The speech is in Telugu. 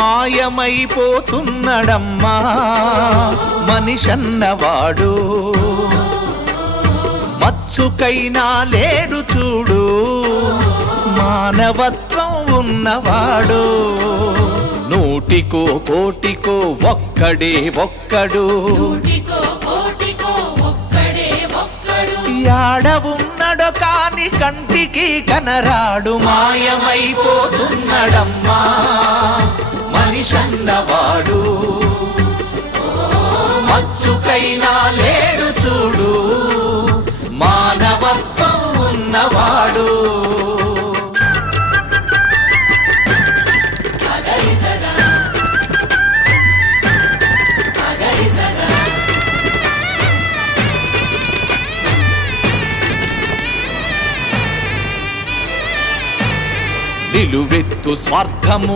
మాయమైపోతున్నడమ్మా మనిషన్నవాడు. మచ్చుకైనా లేడు చూడు మానవత్వం ఉన్నవాడు. నూటికో కోటికో ఒక్కడే ఒక్కడు, యాడ ఉన్నడో కాని కంటికి కనరాడు. మాయమైపోతున్నడమ్మా మనిషన్నవాడు. మచ్చుకైనా లేడు చూడు మానవత్వం ఉన్నవాడు. నిలువెత్తు స్వార్థము